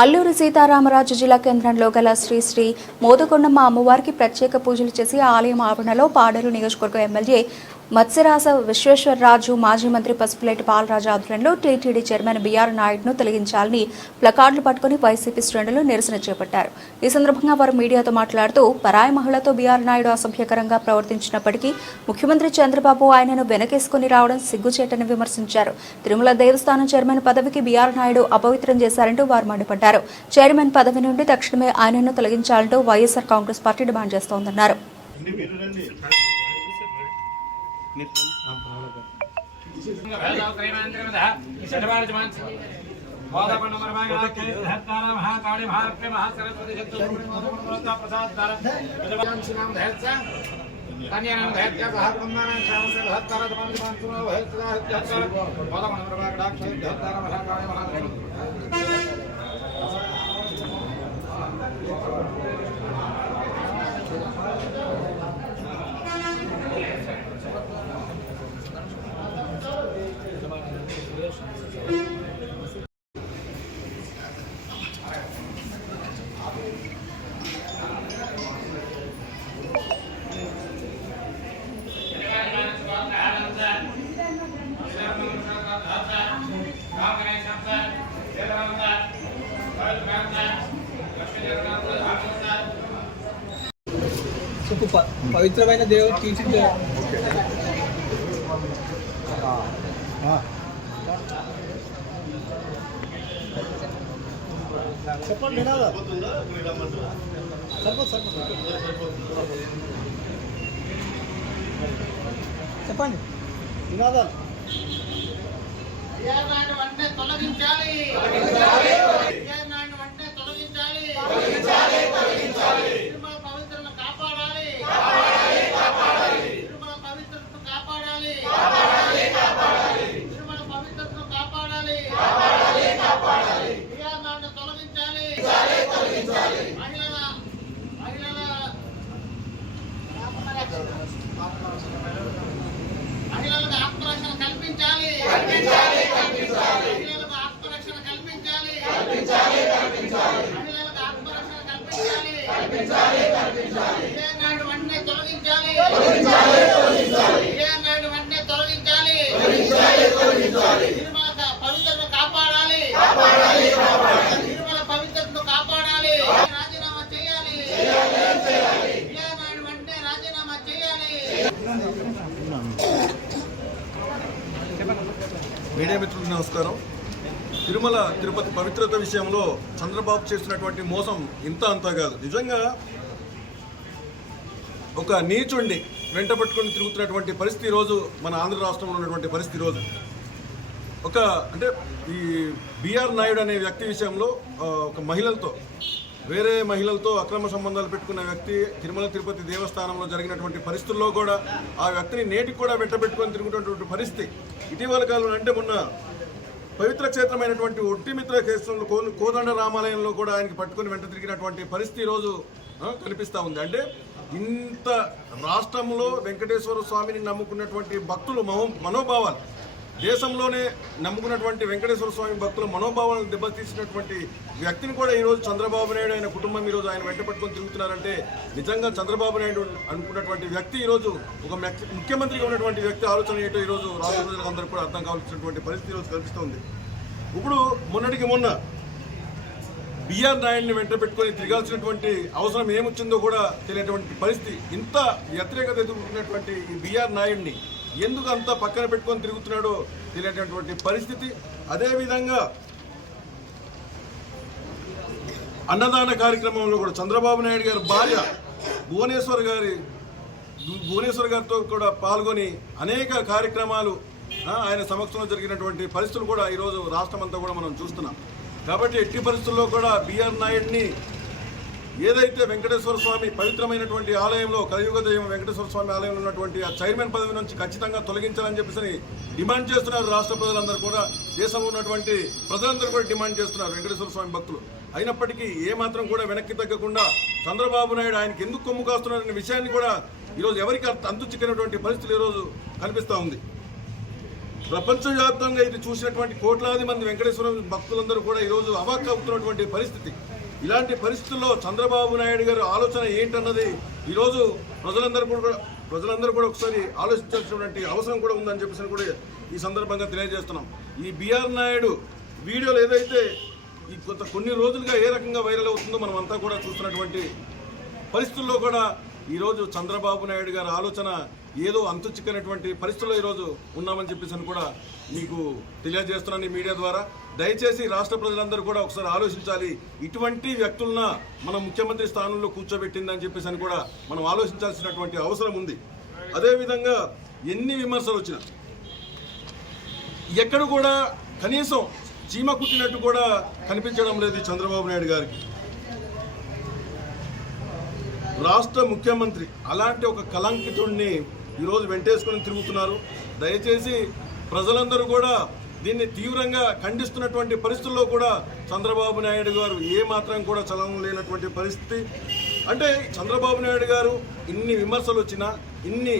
అల్లూరి సీతారామరాజు జిల్లా కేంద్రంలో గల శ్రీ శ్రీ మోదుకొండమ్మ అమ్మవారికి ప్రత్యేక పూజలు చేసి ఆలయం ఆవరణలో పాడేరు నియోజకవర్గ ఎమ్మెల్యే మత్స్యరాజ విశ్వేశ్వరరాజు, మాజీ మంత్రి పసుపులేటి బాలరాజు ఆధ్వర్యంలో టీటీడీ చైర్మన్ బీఆర్ నాయుడును తొలగించాలని ప్లకార్డులు పట్టుకుని వైసీపీ శ్రేణులు నిరసన చేపట్టారు. ఈ సందర్భంగా వారు మీడియాతో మాట్లాడుతూ పరాయి మహిళతో బీఆర్ నాయుడు అసభ్యకరంగా ప్రవర్తించినప్పటికీ ముఖ్యమంత్రి చంద్రబాబు ఆయనను వెనకేసుకుని రావడం సిగ్గుచేటని విమర్శించారు. తిరుమల దేవస్థానం చైర్మన్ పదవికి బీఆర్ నాయుడు అపవిత్రం చేశారంటూ వారు మండిపడ్డారు. చైర్మన్ పదవి నుండి తక్షణమే ఆయనను తొలగించాలంటూ వైఎస్ఆర్ కాంగ్రెస్ పార్టీ డిమాండ్ చేస్తోందన్నారు. పవిత్రమైన దేవుడు తీర్చిదిద్దారు. చెప్పండి చెప్పండి వినాదాలు తొలగించాలి. మహిళలకు ఆత్మరక్షణ కల్పించాలి. మహిళలకు ఆత్మరక్షణ కల్పించాలి. మహిళలకు ఆత్మరక్షణ కల్పించాలి. నాయుడు వెంటనే తొలగించాలి. నాయుడు వెంటనే తొలగించాలి. తిరుమల పవిత్రతను కాపాడాలి. తిరుమల పవిత్రతను కాపాడాలి. రాజీనామా చేయాలి. నాయుడు వెంటనే రాజీనామా చేయాలి. మీడియా మిత్రులకు నమస్కారం. తిరుమల తిరుపతి పవిత్రత విషయంలో చంద్రబాబు చేస్తున్నటువంటి మోసం ఇంత అంతా కాదు. నిజంగా ఒక నీచుండి వెంట పట్టుకొని తిరుగుతున్నటువంటి పరిస్థితి ఈరోజు మన ఆంధ్ర రాష్ట్రంలో ఉన్నటువంటి పరిస్థితి రోజు అంటే ఈ బీఆర్ నాయుడు అనే వ్యక్తి విషయంలో ఒక వేరే మహిళలతో అక్రమ సంబంధాలు పెట్టుకున్న వ్యక్తి తిరుమల తిరుపతి దేవస్థానంలో జరిగినటువంటి పరిస్థితుల్లో కూడా ఆ వ్యక్తిని నేటికి కూడా వెంటబెట్టుకొని తిరుగుతున్నటువంటి పరిస్థితి ఇటీవల కాలంలో అంటే మొన్న పవిత్ర క్షేత్రమైనటువంటి ఒట్టిమిత్ర కేసులో కోదండ రామాలయంలో కూడా ఆయనకి పట్టుకొని వెంట తిరిగినటువంటి పరిస్థితి ఈరోజు కనిపిస్తూ ఉంది. అంటే ఇంత రాష్ట్రంలో వెంకటేశ్వర స్వామిని నమ్ముకున్నటువంటి భక్తులు మనోభావాలు, దేశంలోనే నమ్ముకున్నటువంటి వెంకటేశ్వర స్వామి భక్తుల మనోభావాలను దెబ్బతీసినటువంటి వ్యక్తిని కూడా ఈరోజు చంద్రబాబు నాయుడు ఆయన కుటుంబం ఈరోజు ఆయన వెంట పట్టుకొని తిరుగుతున్నారంటే నిజంగా చంద్రబాబు నాయుడు అనుకున్నటువంటి వ్యక్తి ఈరోజు ఒక ముఖ్యమంత్రిగా ఉన్నటువంటి వ్యక్తి ఆలోచన ఏంటో ఈరోజు రాష్ట్ర ప్రజలందరూ కూడా అర్థం కావాల్సినటువంటి పరిస్థితి ఈరోజు కనిపిస్తుంది. ఇప్పుడు మొన్నటికి మొన్న బీఆర్ నాయుడిని వెంట పెట్టుకొని తిరగాల్సినటువంటి అవసరం ఏమొచ్చిందో కూడా తెలియనటువంటి పరిస్థితి. ఇంత వ్యతిరేకత ఎదుర్కొన్నటువంటి ఈ బీఆర్ నాయుడిని ఎందుకు అంత పక్కన పెట్టుకొని తిరుగుతున్నాడో తెలియనటువంటి పరిస్థితి. అదేవిధంగా అన్నదాన కార్యక్రమంలో కూడా చంద్రబాబు నాయుడు గారి భార్య భువనేశ్వర్ గారితో కూడా పాల్గొని అనేక కార్యక్రమాలు ఆయన సమక్షంలో జరిగినటువంటి పరిస్థితులు కూడా ఈరోజు రాష్ట్రం అంతా కూడా మనం చూస్తున్నాం. కాబట్టి ఎట్టి పరిస్థితుల్లో కూడా బీఆర్ నాయుడిని ఏదైతే వెంకటేశ్వర స్వామి పవిత్రమైనటువంటి ఆలయంలో కలియుగ దైవం వెంకటేశ్వర స్వామి ఆలయంలో ఉన్నటువంటి ఆ చైర్మన్ పదవి నుంచి ఖచ్చితంగా తొలగించాలని చెప్పేసి డిమాండ్ చేస్తున్నారు రాష్ట్ర ప్రజలందరూ కూడా, దేశంలో ఉన్నటువంటి ప్రజలందరూ కూడా డిమాండ్ చేస్తున్నారు వెంకటేశ్వర స్వామి భక్తులు. అయినప్పటికీ ఏమాత్రం కూడా వెనక్కి తగ్గకుండా చంద్రబాబు నాయుడు ఆయనకి ఎందుకు కొమ్ము కాస్తున్నారనే విషయాన్ని కూడా ఈరోజు ఎవరికి అంతు చిక్కినటువంటి పరిస్థితులు ఈరోజు కనిపిస్తూ ఉంది. ప్రపంచవ్యాప్తంగా ఇది చూసినటువంటి కోట్లాది మంది వెంకటేశ్వర భక్తులందరూ కూడా ఈరోజు అవాక్ అవుతున్నటువంటి పరిస్థితి. ఇలాంటి పరిస్థితుల్లో చంద్రబాబు నాయుడు గారి ఆలోచన ఏంటన్నది ఈరోజు ప్రజలందరూ కూడా ఒకసారి ఆలోచించాల్సినటువంటి అవసరం కూడా ఉందని చెప్పేసి కూడా ఈ సందర్భంగా తెలియజేస్తున్నాం. ఈ బిఆర్ నాయుడు వీడియోలు ఏదైతే ఈ కొన్ని రోజులుగా ఏ రకంగా వైరల్ అవుతుందో మనం అంతా కూడా చూస్తున్నటువంటి పరిస్థితుల్లో కూడా ఈరోజు చంద్రబాబు నాయుడు గారి ఆలోచన ఏదో అంతు చిక్కనటువంటి పరిస్థితుల్లో ఈరోజు ఉన్నామని చెప్పేసి కూడా మీకు తెలియజేస్తున్నాను ఈ మీడియా ద్వారా. దయచేసి రాష్ట్ర ప్రజలందరూ కూడా ఒకసారి ఆలోచించాలి. ఇటువంటి వ్యక్తులన మనం ముఖ్యమంత్రి స్థానంలో కూర్చోబెట్టిందని చెప్పేసి కూడా మనం ఆలోచించాల్సినటువంటి అవసరం ఉంది. అదేవిధంగా ఎన్ని విమర్శలు వచ్చినా ఎక్కడ కూడా కనీసం చీమ కుట్టినట్టు కూడా కనిపించడం లేదు చంద్రబాబు నాయుడు గారికి. రాష్ట్ర ముఖ్యమంత్రి అలాంటి ఒక కళంకితుడిని ఈరోజు వెంటేసుకొని తిరుగుతున్నారు. దయచేసి ప్రజలందరూ కూడా దీన్ని తీవ్రంగా ఖండిస్తున్నటువంటి పరిస్థితుల్లో కూడా చంద్రబాబు నాయుడు గారు ఏమాత్రం కూడా చలనం లేనటువంటి పరిస్థితి. అంటే చంద్రబాబు నాయుడు గారు ఇన్ని విమర్శలు వచ్చినా ఇన్ని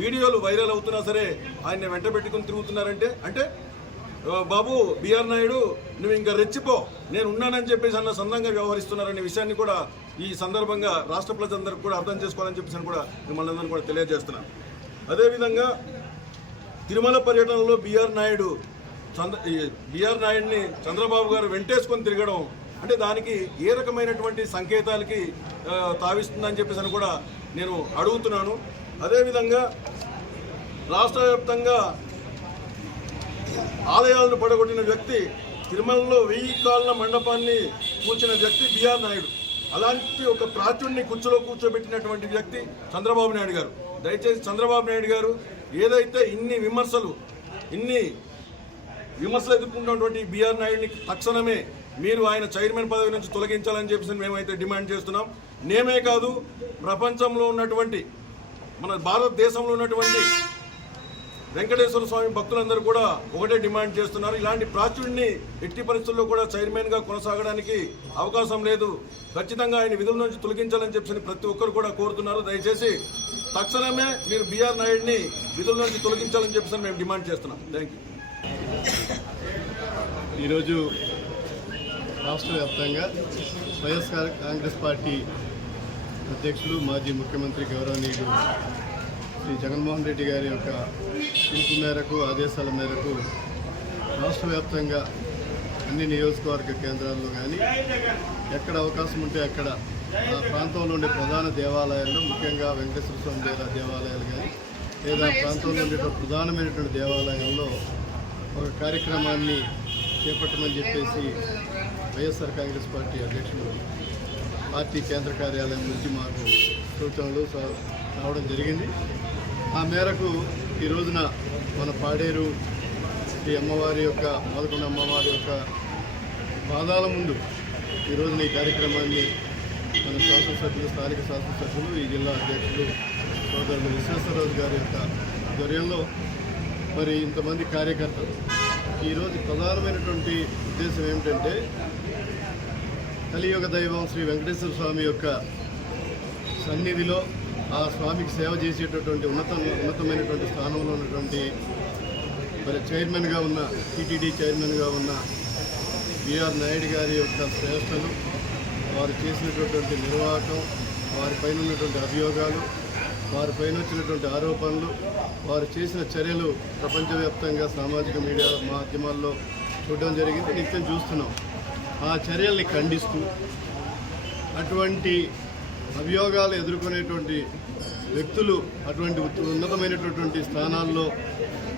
వీడియోలు వైరల్ అవుతున్నా సరే ఆయన్ని వెంట పెట్టుకుని తిరుగుతున్నారంటే అంటే బాబు బిఆర్ నాయుడు నువ్వు ఇంకా రెచ్చిపో, నేను ఉన్నానని చెప్పేసి అన్న సందంగా వ్యవహరిస్తున్నారనే విషయాన్ని కూడా ఈ సందర్భంగా రాష్ట్ర ప్రజలందరికీ కూడా అర్థం చేసుకోవాలని చెప్పేసి కూడా మిమ్మల్ని అందరినీ కూడా తెలియజేస్తున్నాను. అదేవిధంగా తిరుమల పర్యటనలో బిఆర్ నాయుడిని చంద్రబాబు గారు వెంటేసుకొని తిరగడం అంటే దానికి ఏ రకమైనటువంటి సంకేతాలకి తావిస్తుందని చెప్పేసి కూడా నేను అడుగుతున్నాను. అదేవిధంగా రాష్ట్ర వ్యాప్తంగా ఆలయాలను పడగొట్టిన వ్యక్తి, తిరుమలలో 1000 కాళ్ళ మండపాన్ని కూల్చిన వ్యక్తి బిఆర్ నాయుడు. అలాంటి ఒక ప్రాచుర్యాన్ని కుర్చీలో కూర్చోబెట్టినటువంటి వ్యక్తి చంద్రబాబు నాయుడు గారు. దయచేసి చంద్రబాబు నాయుడు గారు ఏదైతే ఇన్ని విమర్శలు ఎదుర్కొన్నటువంటి బిఆర్ నాయుడిని తక్షణమే మీరు ఆయన చైర్మన్ పదవి నుంచి తొలగించాలని చెప్పేసి మేమైతే డిమాండ్ చేస్తున్నాం. నేమే కాదు, ప్రపంచంలో ఉన్నటువంటి మన భారతదేశంలో ఉన్నటువంటి వెంకటేశ్వర స్వామి భక్తులందరూ కూడా ఒకటే డిమాండ్ చేస్తున్నారు. ఇలాంటి ప్రాచుర్యాన్ని ఎట్టి పరిస్థితుల్లో కూడా చైర్మన్గా కొనసాగడానికి అవకాశం లేదు. ఖచ్చితంగా ఆయన విధుల నుంచి తొలగించాలని చెప్పి ప్రతి ఒక్కరు కూడా కోరుతున్నారు. దయచేసి తక్షణమే మీరు బిఆర్ నాయుడిని విధుల నుంచి తొలగించాలని చెప్పి మేము డిమాండ్ చేస్తున్నాం. Thank you. ఈరోజు రాష్ట్ర వ్యాప్తంగా వైఎస్ఆర్ కాంగ్రెస్ పార్టీ అధ్యక్షులు మాజీ ముఖ్యమంత్రి గౌరవనీయుడు శ్రీ జగన్మోహన్ రెడ్డి గారి యొక్క పిలుపు మేరకు ఆదేశాల మేరకు రాష్ట్ర వ్యాప్తంగా అన్ని నియోజకవర్గ కేంద్రాల్లో కానీ ఎక్కడ అవకాశం ఉంటే అక్కడ ఆ ప్రాంతంలో ఉండే ప్రధాన దేవాలయాల్లో ముఖ్యంగా వెంకటేశ్వర స్వామి దేవాలయాలు కానీ లేదా ప్రాంతంలో ఉండే ప్రధానమైనటువంటి దేవాలయాల్లో ఒక కార్యక్రమాన్ని చేపట్టమని చెప్పేసి వైఎస్ఆర్ కాంగ్రెస్ పార్టీ అధ్యక్షులు పార్టీ కేంద్ర కార్యాలయం నుంచి మాకు సూచనలు రావడం జరిగింది. ఆ మేరకు ఈ రోజున మన పాడేరు శ్రీ అమ్మవారి యొక్క మోదకొండ అమ్మవారి యొక్క పాదాల ముందు ఈ రోజున ఈ కార్యక్రమాన్ని మన శాసనసభ్యులు, స్థానిక శాసనసభ్యులు, ఈ జిల్లా అధ్యక్షులు సోదరులు విశ్వేశ్వరరాజు గారి యొక్క ఆధ్వర్యంలో మరి ఇంతమంది కార్యకర్తలు ఈరోజు ప్రధానమైనటువంటి ఉద్దేశం ఏమిటంటే కలియుగ దైవం శ్రీ వెంకటేశ్వర స్వామి యొక్క సన్నిధిలో ఆ స్వామికి సేవ చేసేటటువంటి ఉన్నతమైనటువంటి స్థానంలో ఉన్నటువంటి మరి చైర్మన్గా ఉన్న టీటీడీ చైర్మన్గా ఉన్న బిఆర్ నాయుడు గారి యొక్క శ్రేష్టలు, వారు చేసినటువంటి నిర్వాహకం, వారిపైన ఉన్నటువంటి అభియోగాలు, వారిపైన వచ్చినటువంటి ఆరోపణలు, వారు చేసిన చర్యలు ప్రపంచవ్యాప్తంగా సామాజిక మీడియా మాధ్యమాల్లో చూడడం జరిగింది, నిత్యం చూస్తున్నాం. ఆ చర్యల్ని ఖండిస్తూ అటువంటి అభియోగాలు ఎదుర్కొనేటువంటి వ్యక్తులు అటువంటి ఉన్నతమైనటువంటి స్థానాల్లో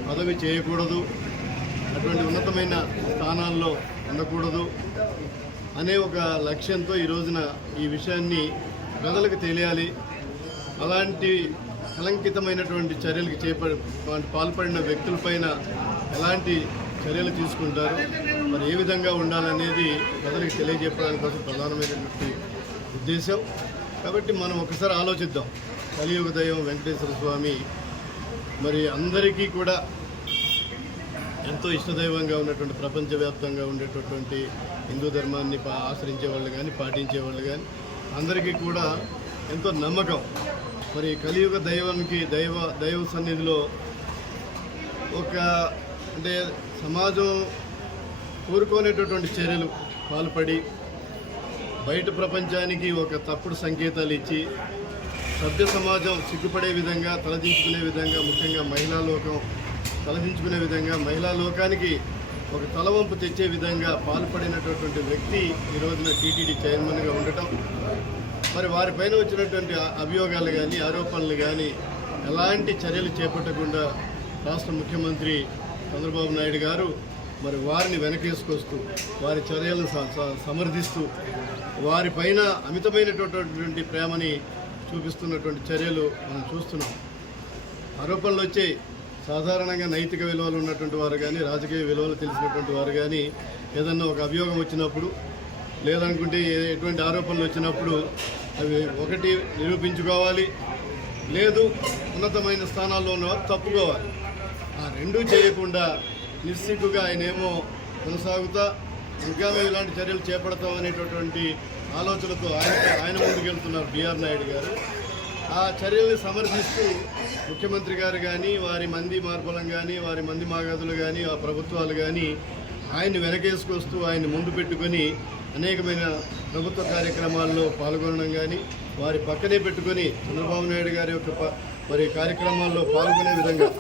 పదవి చేయకూడదు, అటువంటి ఉన్నతమైన స్థానాల్లో ఉండకూడదు అనే ఒక లక్ష్యంతో ఈ రోజున ఈ విషయాన్ని ప్రజలకు తెలియాలి. అలాంటి కలంకితమైనటువంటి చర్యలకు పాల్పడిన వ్యక్తులపైన ఎలాంటి చర్యలు తీసుకుంటారు, మరి ఏ విధంగా ఉండాలనేది ప్రజలకు తెలియజెప్పడానికి కోసం ప్రధానమైనటువంటి ఉద్దేశం. కాబట్టి మనం ఒకసారి ఆలోచిద్దాం. కలియుగ దైవం వెంకటేశ్వర స్వామి మరి అందరికీ కూడా ఎంతో ఇష్టదైవంగా ఉన్నటువంటి ప్రపంచవ్యాప్తంగా ఉండేటటువంటి హిందూ ధర్మాన్ని ఆచరించే వాళ్ళు కానీ పాటించేవాళ్ళు కానీ అందరికీ కూడా ఎంతో నమ్మకం. మరి కలియుగ దైవ సన్నిధిలో ఒక అంటే సమాజం కోరుకోనేటటువంటి చర్యలు పాల్పడి బయట ప్రపంచానికి ఒక తప్పుడు సంకేతాలు ఇచ్చి సభ్య సమాజం సిగ్గుపడే విధంగా తలదించుకునే విధంగా, ముఖ్యంగా మహిళా లోకం తలదించుకునే విధంగా, మహిళా లోకానికి ఒక తలవంపు తెచ్చే విధంగా పాల్పడినటువంటి వ్యక్తి ఈ రోజున టీటీడీ చైర్మన్గా ఉండటం, మరి వారిపైన వచ్చినటువంటి అభియోగాలు కానీ ఆరోపణలు కానీ ఎలాంటి చర్యలు చేపట్టకుండా రాష్ట్ర ముఖ్యమంత్రి చంద్రబాబు నాయుడు గారు మరి వారిని వెనకేసుకొస్తూ వారి చర్యలను సమర్థిస్తూ వారిపైన అమితమైనటువంటి ప్రేమని చూపిస్తున్నటువంటి చర్యలు మనం చూస్తున్నాం. ఆరోపణలు వచ్చాయి. సాధారణంగా నైతిక విలువలు ఉన్నటువంటి వారు కానీ, రాజకీయ విలువలు తెలిసినటువంటి వారు కానీ ఏదన్నా ఒక అభియోగం వచ్చినప్పుడు, లేదనుకుంటే ఎటువంటి ఆరోపణలు వచ్చినప్పుడు అవి ఒకటి నిరూపించుకోవాలి, లేదు ఉన్నతమైన స్థానాల్లో ఉన్నవారు తప్పుకోవాలి. ఆ రెండూ చేయకుండా నిస్సిగ్గుగా ఆయనేమో కొనసాగుతా ఇంకా మేము ఇలాంటి చర్యలు చేపడతాం అనేటటువంటి ఆలోచనతో ఆయన ముందుకెళ్తున్నారు బిఆర్ నాయుడు గారు. ఆ చర్యల్ని సమర్థిస్తూ ముఖ్యమంత్రి గారు కానీ, వారి మంది మార్బలం కానీ, వారి మంది మాగదులు కానీ, ఆ ప్రభుత్వాలు కానీ ఆయన్ని వెనకేసుకొస్తూ ఆయన్ని ముందు పెట్టుకొని అనేకమైన ప్రభుత్వ కార్యక్రమాల్లో పాల్గొనడం కానీ, వారి పక్కనే పెట్టుకొని చంద్రబాబు నాయుడు గారి యొక్క మరి కార్యక్రమాల్లో పాల్గొనే విధంగా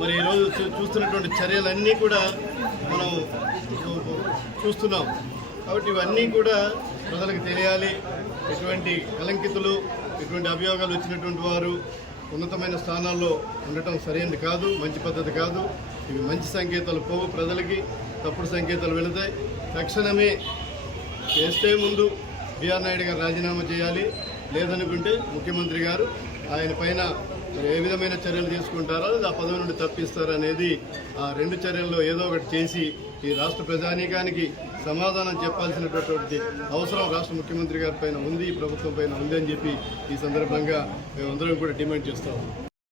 మరి ఈరోజు చూస్తున్నటువంటి చర్యలన్నీ కూడా మనం చూస్తున్నాం. కాబట్టి ఇవన్నీ కూడా ప్రజలకు తెలియాలి. ఎటువంటి కలంకితులు, ఎటువంటి అభియోగాలు వచ్చినటువంటి వారు ఉన్నతమైన స్థానాల్లో ఉండటం సరైనది కాదు, మంచి పద్ధతి కాదు. ఇవి మంచి సంకేతాలు పోవు, ప్రజలకి తప్పుడు సంకేతాలు వెళతాయి. తక్షణమే చేస్తే ముందు బిఆర్ నాయుడు గారు రాజీనామా చేయాలి, లేదనుకుంటే ముఖ్యమంత్రి గారు ఆయన పైన ఏ విధమైన చర్యలు తీసుకుంటారో ఆ పదవి నుండి తప్పిస్తారో అనేది ఆ రెండు చర్యల్లో ఏదో ఒకటి చేసి ఈ రాష్ట్ర ప్రజానీకానికి సమాధానం చెప్పాల్సినటువంటి అవసరం రాష్ట్ర ముఖ్యమంత్రి గారి పైన ఉంది, ఈ ప్రభుత్వం పైన ఉంది అని చెప్పి ఈ సందర్భంగా మేమందరం కూడా డిమాండ్ చేస్తాము.